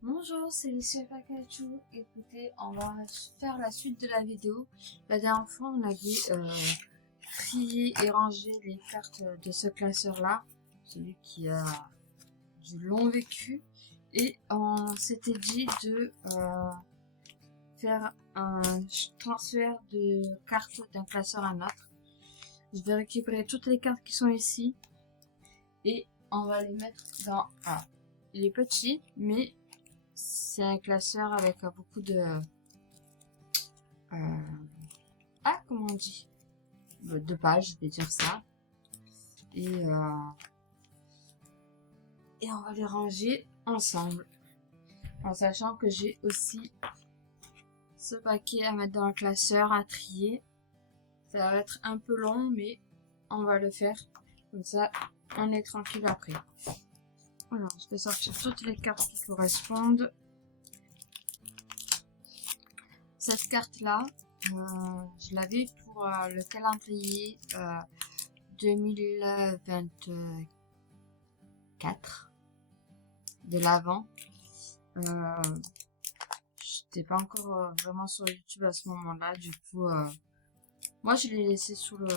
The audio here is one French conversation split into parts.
Bonjour, c'est Lucie Pakachu. Écoutez, on va faire la suite de la vidéo. La dernière fois, on avait trié et rangé les cartes de ce classeur-là, celui qui a du long vécu. Et on s'était dit de faire un transfert de cartes d'un classeur à un autre. Je vais récupérer toutes les cartes qui sont ici et on va les mettre dans... il est petit, mais c'est un classeur avec beaucoup de... comment on dit? De pages, je vais dire ça. Et on va les ranger ensemble. En sachant que j'ai aussi ce paquet à mettre dans le classeur, à trier. Ça va être un peu long, mais on va le faire. Comme ça, on est tranquille après. Alors, je vais sortir toutes les cartes qui correspondent. Cette carte-là, je l'avais pour le calendrier 2024 de l'Avent. J'étais pas encore vraiment sur YouTube à ce moment-là, du coup, moi je l'ai laissé sous le...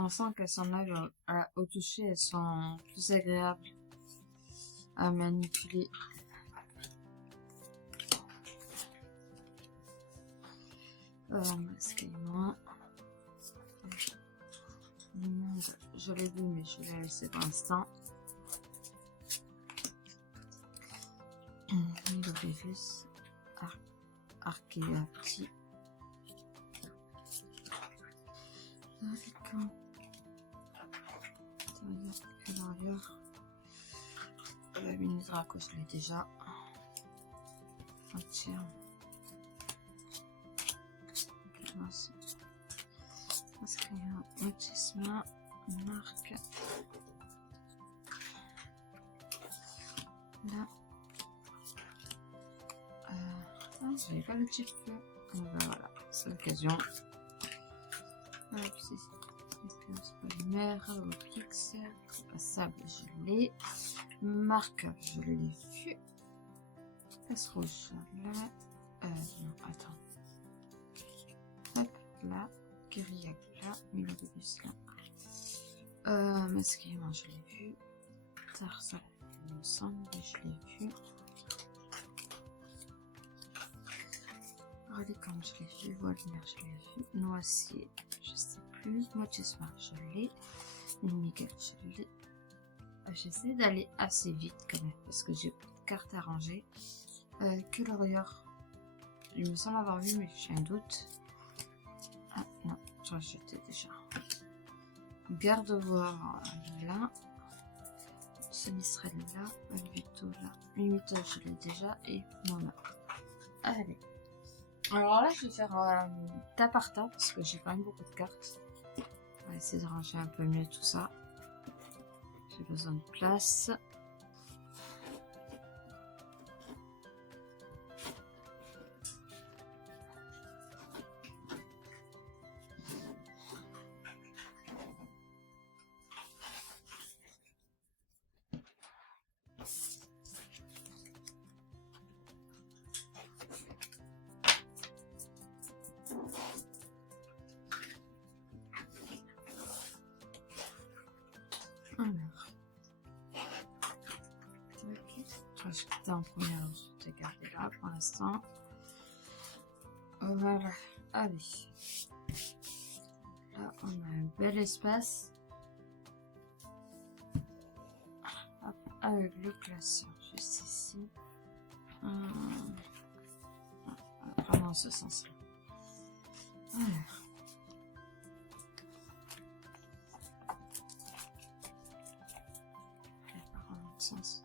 On sent qu'elles s'enlèvent au toucher, elles sont plus agréables à manipuler. Masquement. Je l'ai vu, mais je vais laisser pour l'instant. Hydrophilus, Archéapti. La Minidraco, je l'ai déjà. Tiens. Autisme, marque. Là. J'avais pas le petit peu. Ben voilà, c'est l'occasion. Voilà, puis Polymère, Oplix, sable, je l'ai. Marqueur, je l'ai vu. Passe rouge, là. Non, attends. Hop, là. Guérillac, là. Mélodibus, là. Masquement, je l'ai vu. Tarsal, il me semble, je l'ai vu. Relicorde, je l'ai vu. Volmer, je l'ai vu. Noisier, je sais plus. Motisma, je l'ai. Miguel, je l'ai. J'essaie d'aller assez vite quand même parce que j'ai beaucoup de cartes à ranger. Que l'Orior, il me semble avoir vu, mais j'ai un doute. Ah non, j'étais déjà. Garde-voir là. Semistrel là. Alvito là. Mimito, je l'ai déjà. Et Mona. Allez. Alors là, je vais faire tas par tas parce que j'ai quand même beaucoup de cartes. On va essayer de ranger un peu mieux tout ça. J'ai besoin de place. Je vais en première, je vais garder là pour l'instant. Voilà, allez. Là, on a un bel espace. Hop, avec le classeur juste ici. Vraiment dans ce sens-là. Alors. Dans l'autre sens.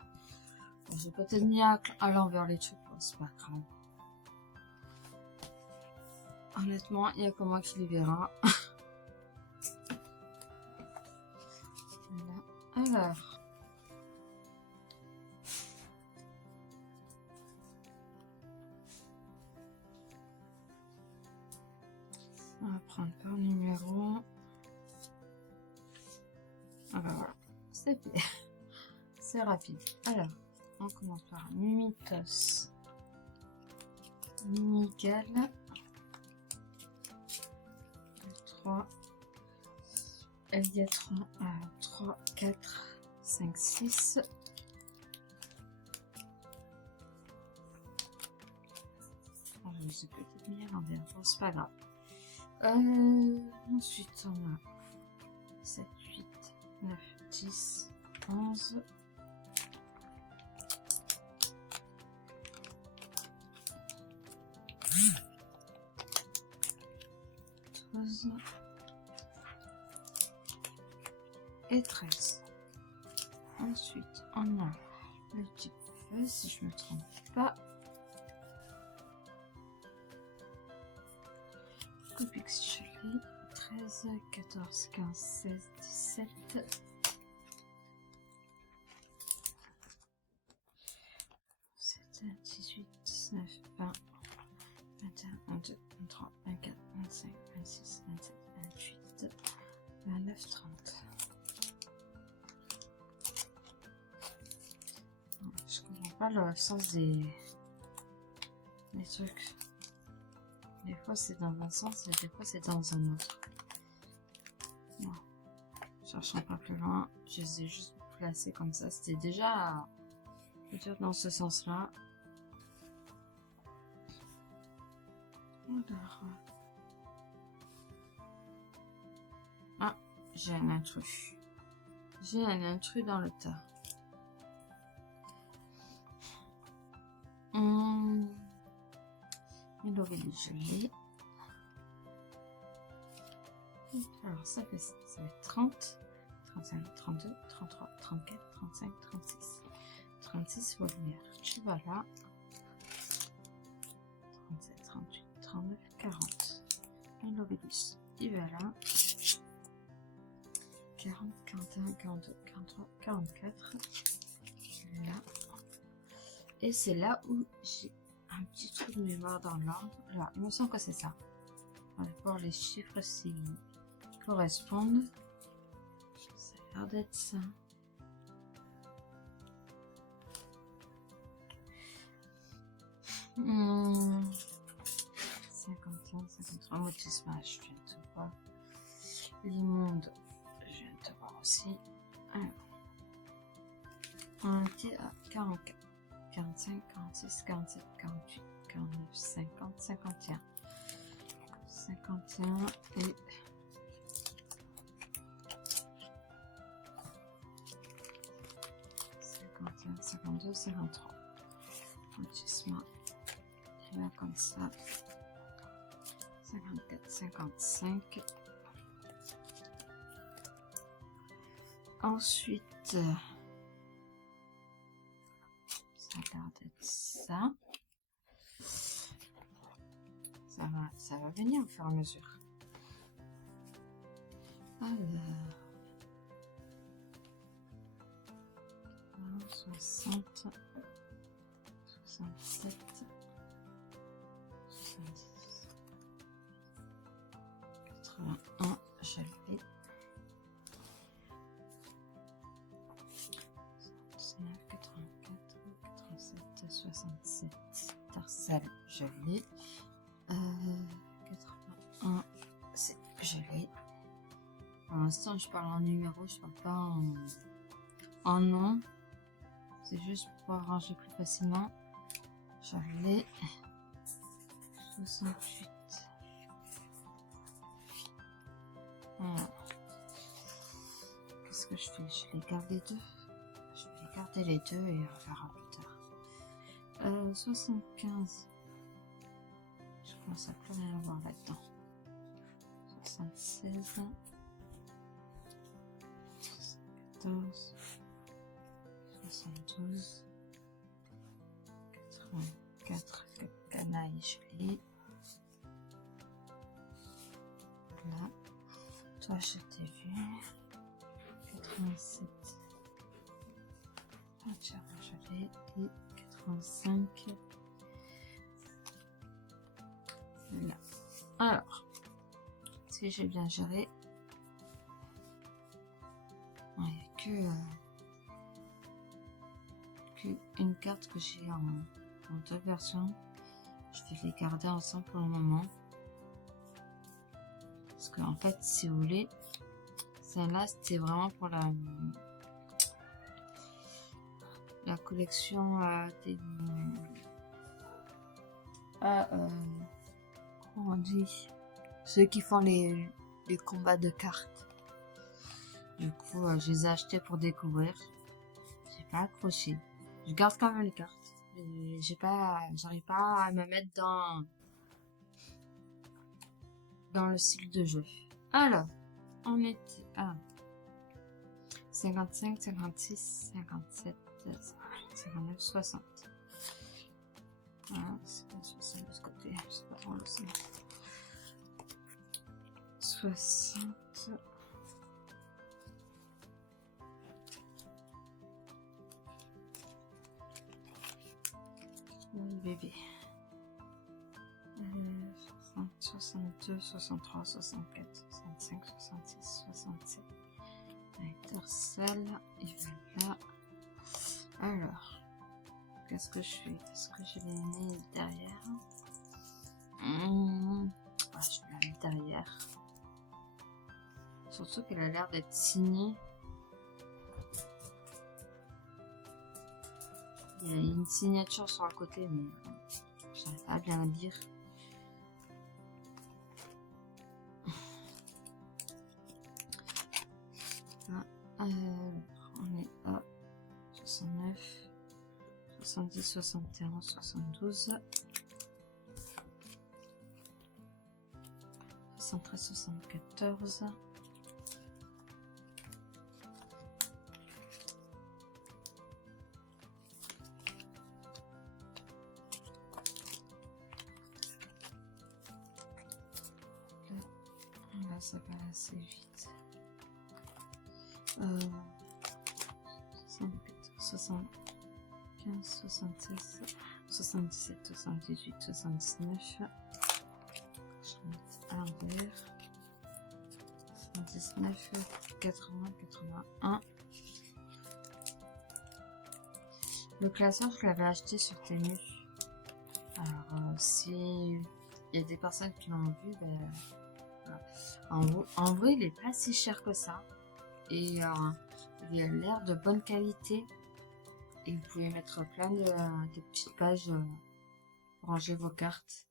J'ai peut-être mis à l'envers les trucs, c'est pas grave. Honnêtement, il n'y a que moi qui les verra. Voilà. Alors. On va prendre par numéro. Ah bah voilà, c'est fait. C'est rapide. Alors. On commence par Mimitos, Miguel, 3, Eliatron, 3, 4, 5, 6. Oh, je me suis peut-être mis à l'envers, bon, c'est pas grave. Ensuite, on a 7, 8, 9, 10, 11. Et 13. Ensuite, on a le type feu, si je ne me trompe pas. Copix Chérie, 13, 14, 15, 16, 17. 18, 19, 20, 21, 22, 23, 24, 25, 26, 27, 28, 29, 30. Je comprends pas le sens des trucs. Des fois c'est dans un sens et des fois c'est dans un autre. Bon. Cherchons pas plus loin, je les ai juste placés comme ça. C'était déjà peut-être dans ce sens-là. Alors. Ah, j'ai un intrus. J'ai un intrus dans le tas. Mélodie, je l'ai. Alors ça va être 30, 35, 32, 33, 34, 35, 36. 36 Volmer. Tu vas là. 37, 38, 39, 40. Mélodie, il va là. 40, 41, 42, 43, 44. Là. Et c'est là où j'ai un petit trou de mémoire dans l'ordre. Là, il me semble que c'est ça. On va voir les chiffres si correspondent. Ça a l'air d'être ça. Mmh. 51, 53, motisme, je viens de te voir. L'immonde, je viens de te voir aussi. Alors, on était à 44, 45, 46, 47, 48, 49, 50, 51. 51 et 51, 52, 53. Lotissement. Et là comme ça. 54, 55. Ensuite, ça a l'air d'être ça. Ça va venir au fur et à mesure. Alors, 60, 67, 70, 81, je l'ai. 79, 84, 87, 67. Tarsal, je l'ai. 81, je l'ai. Pour l'instant, je parle en numéro, je parle pas en nom. C'est juste pour arranger plus facilement. Je l'ai. 68. Voilà. Qu'est-ce que je fais? Je vais garder deux. Je vais garder les deux et on verra plus tard. 75. Je commence à plus rien voir là-dedans. 76. 74. 72. 84. Canaille, je l'ai. Là. Toi, je t'ai vu. 87. Ah, tiens, je l'ai. Et 85. Là. Alors, si j'ai bien géré, il n'y a que une carte que j'ai en deux versions. Je vais les garder ensemble pour le moment. Parce que en fait, si vous voulez, celle-là, c'était vraiment pour la collection des... comment on dit, ceux qui font les combats de cartes. Du coup, je les ai achetés pour découvrir. J'ai pas accroché. Je garde quand même les cartes. J'arrive pas à me mettre dans le style de jeu. Alors, on était à 55, 56, 57, 59, 60. Ah, c'est pas 60 de ce côté, c'est pas trop le sens. 60. Oui, bébé. 60, 62, 63, 64, 65, 66, 67. Avec Tarsal, et voilà. Alors, qu'est-ce que je fais? Est-ce que je l'ai mis derrière? Je l'ai mis derrière. Surtout qu'elle a l'air d'être signée. Il y a une signature sur le côté, mais j'arrive pas à bien la lire. On est à 69, 70, 71, 72, 73, 74. Là, ça va assez vite. 74, 75, 76, 77, 78, 79. Je vais mettre à l'envers. 79, 80, 81. Le classeur, je l'avais acheté sur Temu. Alors, si il y a des personnes qui l'ont vu, ben, voilà. En vrai, il est pas si cher que ça. Et il a l'air de bonne qualité. Et vous pouvez mettre plein de petites pages pour ranger vos cartes.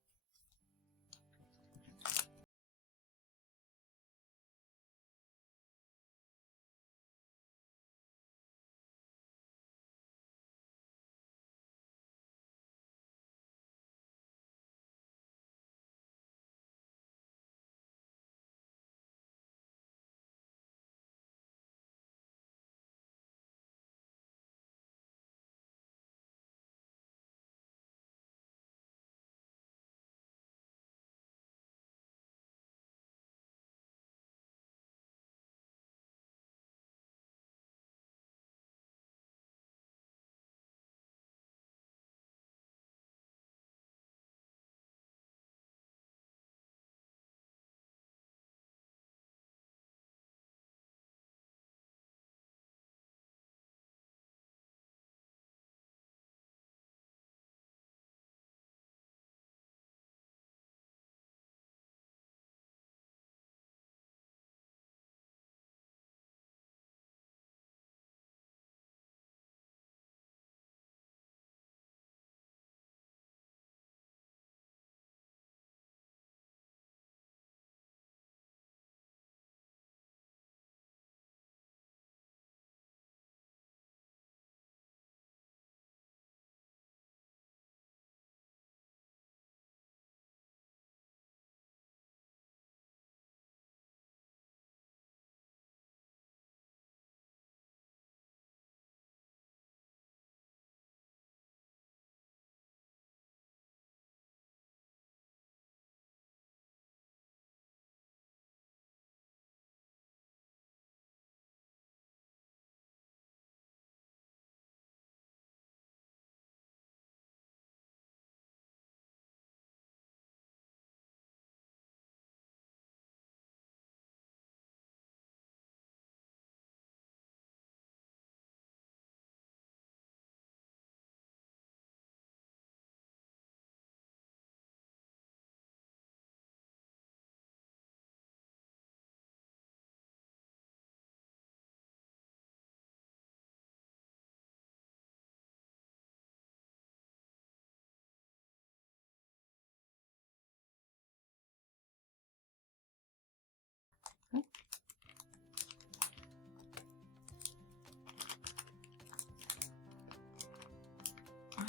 Ah,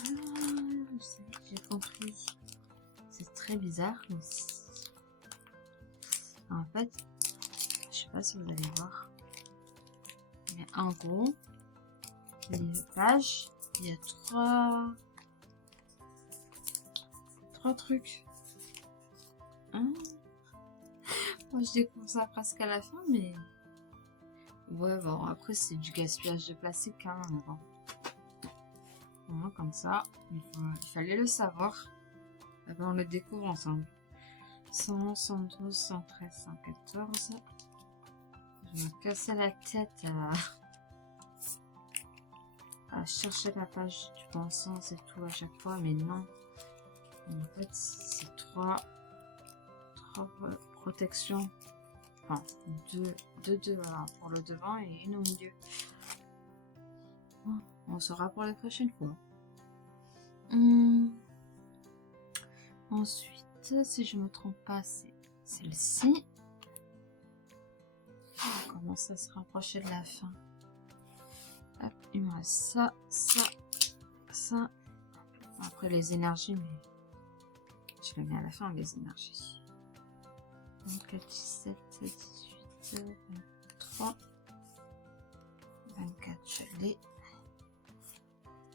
ça y est, j'ai compris. C'est très bizarre. Mais en fait, je sais pas si vous allez voir. Mais en gros, les pages, il y a trois trucs. Hein, moi, je découvre ça presque à la fin, mais ouais, bon, après, c'est du gaspillage de plastique, hein, mais bon. Au moins, comme ça, il fallait le savoir. Eh ben, on le découvre ensemble. 100, 112, 113, 114. Je vais me casser la tête à chercher la page du bon sens et tout à chaque fois, mais non. En fait, c'est trois protections. Enfin, deux pour le devant et une au milieu. Bon, on saura pour la prochaine fois. Ensuite, si je me trompe pas, c'est celle-ci. On commence à se rapprocher de la fin. Hop, il me reste ça, ça, ça. Après les énergies, mais je les mets à la fin, les énergies. Donc 17, 18, 23, 24, je l'ai.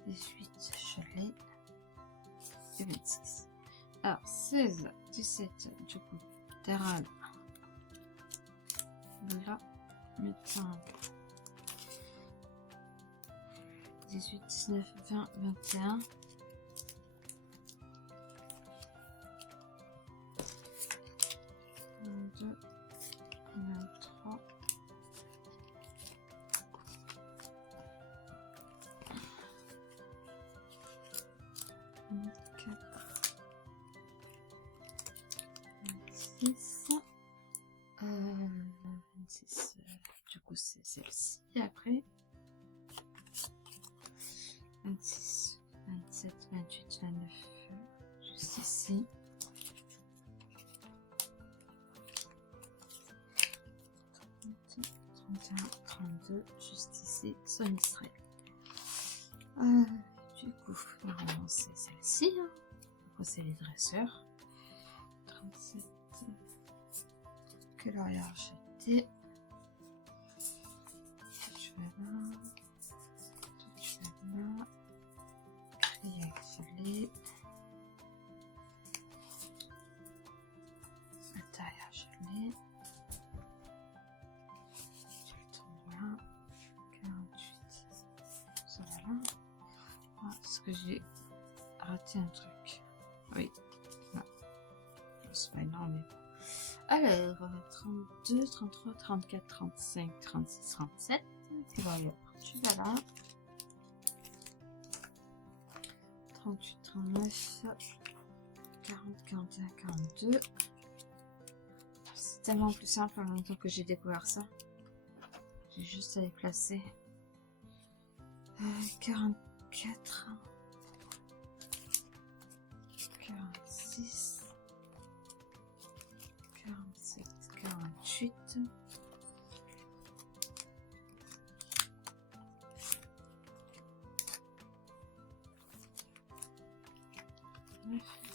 18, je l'ai. Et 26. Alors 16, 17, du coup, Terral. Là, maintenant 18, 19, 20, 21. 22, 23, 26. 26. Du coup, c'est celle-ci après. 26, 27, 28, 29. Juste ici. 31, 32, juste ici, son Israël. Du coup, normalement c'est celle-ci. Hein. Après c'est les dresseurs. 37. Que l'arrière jeté. Tu vas là. Tu vas là. Crier gelé. Intérieur gelé. 48, ça va là. Ah, est-ce que j'ai raté un truc? Oui, là. C'est pas énorme, mais alors, 32, 33, 34, 35, 36, 37. Tu vas là. 38, 39, 40, 41, 42. C'est tellement plus simple en même temps que j'ai découvert ça. J'ai juste à les placer. 44, 46, 47, 48.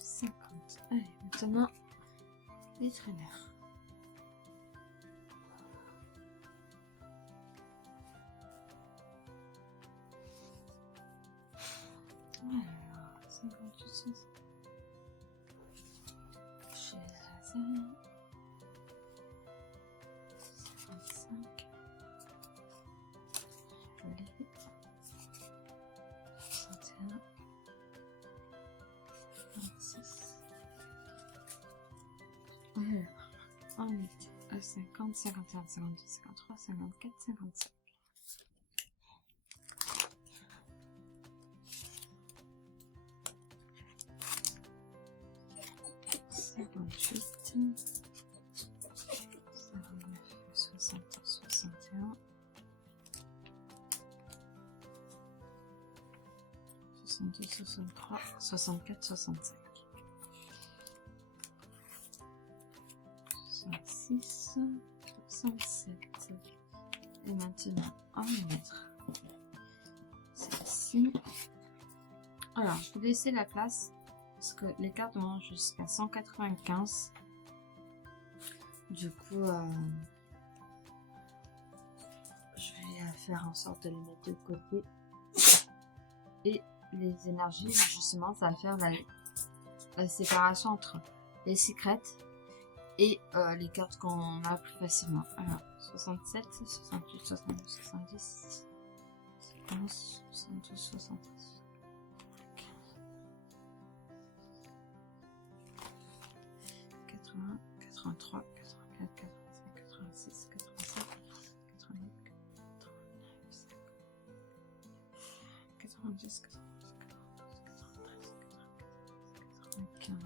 50. Allez, maintenant les traîneurs. Alors, 58, chez Hazan, 55, les 61, 26. On était à 50, 51, 52, 53, 54, 55. 58, 59, 60, 61, 62, 63, 64, 65, 66, 67. Et maintenant, on va mettre celle-ci. Alors, je vais laisser la place parce que les cartes vont jusqu'à 195. Du coup, je vais faire en sorte de les mettre de côté. Et les énergies, justement, ça va faire la séparation entre les secrets et les cartes qu'on a plus facilement. Alors, 67, 68, 69, 70, 71, 72, 73. 80, 83, 84, 85, 86, 87, 89, 90, 95.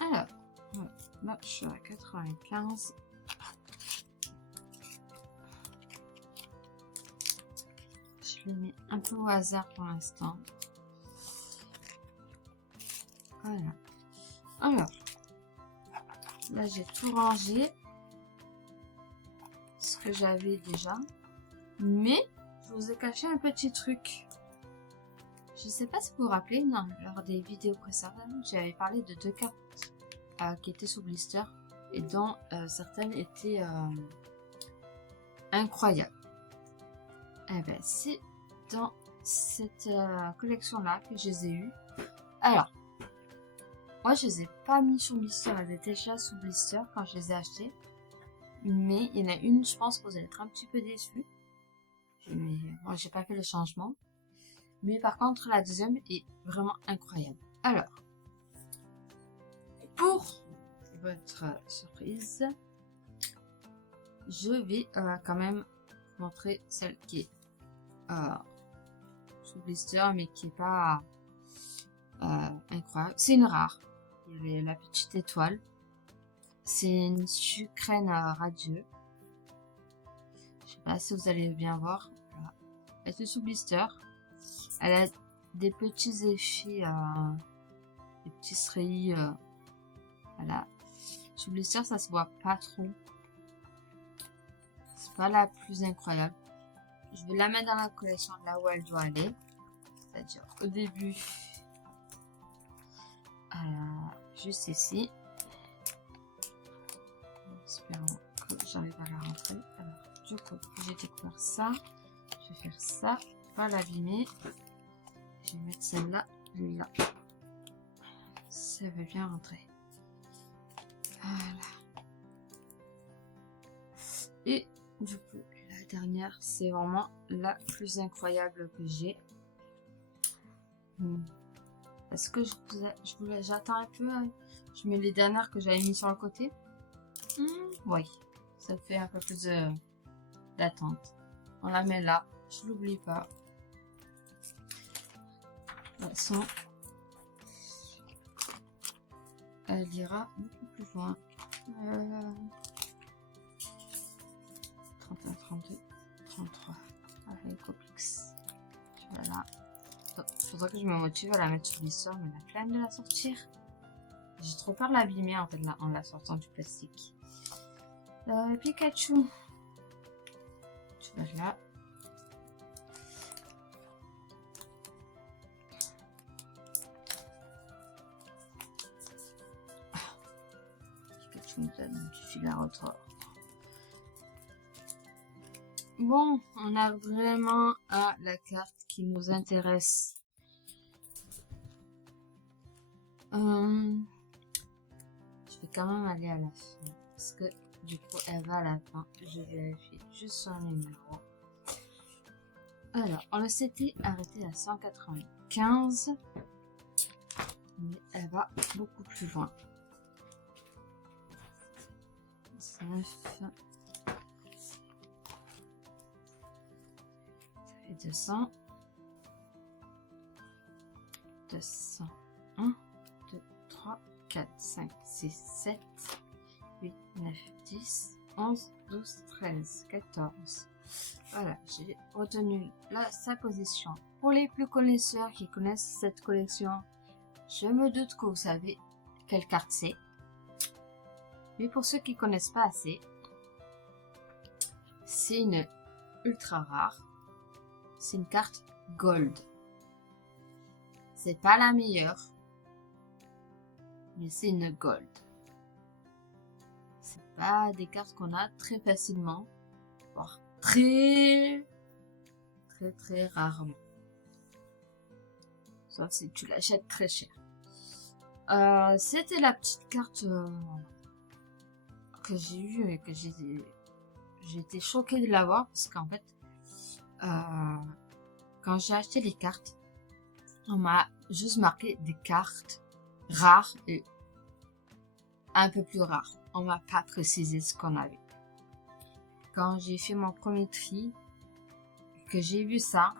Alors, ouais, là je suis à 95. Je les mets un peu au hasard pour l'instant. Voilà. Alors, là j'ai tout rangé. Ce que j'avais déjà. Mais, je vous ai caché un petit truc. Je sais pas si vous vous rappelez, non, lors des vidéos précédentes, j'avais parlé de 2 cartes qui étaient sous blister et dont certaines étaient incroyables. Et ben c'est dans cette collection-là que je les ai eues. Alors, moi je les ai pas mis sous blister, elles étaient déjà sous blister quand je les ai achetées. Mais il y en a une, je pense que vous allez être un petit peu déçus. Mais moi j'ai pas fait le changement. Mais par contre, la deuxième est vraiment incroyable. Alors, pour votre surprise, je vais quand même montrer celle qui est sous blister, mais qui est pas incroyable. C'est une rare. Il y avait la petite étoile. C'est une sucrène radieux. Je sais pas si vous allez bien voir. Voilà. Elle est sous blister. Elle a des petits effets, des petits treillis. Voilà. Sous blister, ça se voit pas trop. C'est pas la plus incroyable. Je vais la mettre dans la collection là où elle doit aller. C'est-à-dire au début. Juste ici. Espérons que j'arrive à la rentrer. Alors, du coup, j'ai découvert ça. Je vais faire ça. Pas l'abîmer. Je vais mettre celle-là. Là. Ça va bien rentrer. Voilà. Et du coup, la dernière, c'est vraiment la plus incroyable que j'ai. Est-ce que j'attends un peu? Je mets les dernières que j'avais mis sur le côté. Oui, ça fait un peu plus d'attente. On la met là, je l'oublie pas. De toute façon, elle ira beaucoup plus loin. 31, 32, 33. Allez, complexe. Voilà. Faudra que je me motive à la mettre sur l'histoire, mais la flemme de la sortir. J'ai trop peur de l'abîmer en fait là, en la sortant du plastique. Pikachu. Tu vas là. Pikachu nous donne un petit fil à retordre. Bon, on a vraiment la carte qui nous intéresse. Je vais quand même aller à la fin. Parce que du coup, elle va à la fin. Je vérifie juste son numéro. Alors, on s'était arrêté à 195. Mais elle va beaucoup plus loin. 9. Ça fait 200. 201. 2, 3, 4, 5, 6, 7, 8, 9, 10, 11, 12, 13, 14. Voilà, j'ai retenu sa position. Pour les plus connaisseurs qui connaissent cette collection, je me doute que vous savez quelle carte c'est. Mais pour ceux qui connaissent pas assez, c'est une ultra rare. C'est une carte gold. C'est pas la meilleure, mais c'est une gold. C'est pas des cartes qu'on a très facilement, voire très rarement. Sauf si tu l'achètes très cher. C'était la petite carte que j'ai eue et que j'ai été choquée de l'avoir parce qu'en fait, quand j'ai acheté les cartes, on m'a juste marqué des cartes rares et un peu plus rares. On m'a pas précisé ce qu'on avait. Quand j'ai fait mon premier tri, que j'ai vu ça,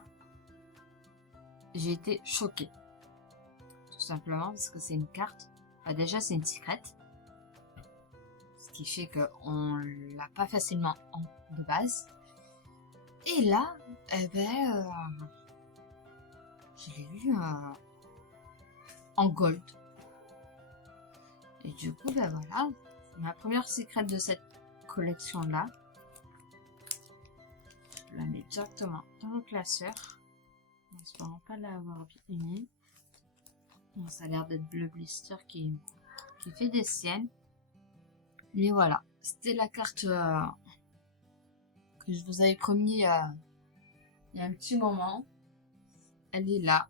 j'ai été choquée. Tout simplement parce que c'est une carte. Déjà, c'est une secret. Ce qui fait qu'on l'a pas facilement de base. Et là, eh ben, je l'ai eu en gold. Et du coup, ben voilà, ma première secret de cette collection-là. Je la mets directement dans le classeur. En espérant pas l'avoir bien mis. Bon, ça a l'air d'être Bleu Blister qui fait des siennes. Mais voilà, c'était la carte que je vous avais promis il y a un petit moment. Elle est là,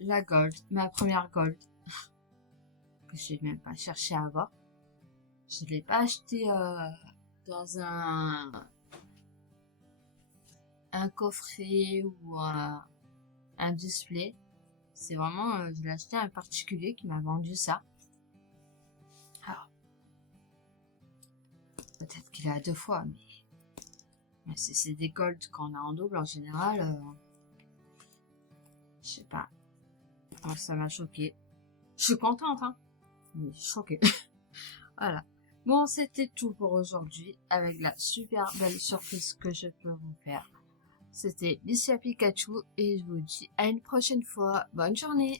la gold, ma première gold. Que j'ai même pas cherché à avoir. Je l'ai pas acheté dans un coffret ou un display. C'est vraiment, je l'ai acheté à un particulier qui m'a vendu ça. Alors, peut-être qu'il a 2 fois, mais c'est des gold qu'on a en double en général. Je sais pas. Alors, ça m'a choqué. Je suis contente, hein. Mais choquée. Voilà. Bon, c'était tout pour aujourd'hui avec la super belle surprise que je peux vous faire. C'était Missia Pikachu et je vous dis à une prochaine fois. Bonne journée!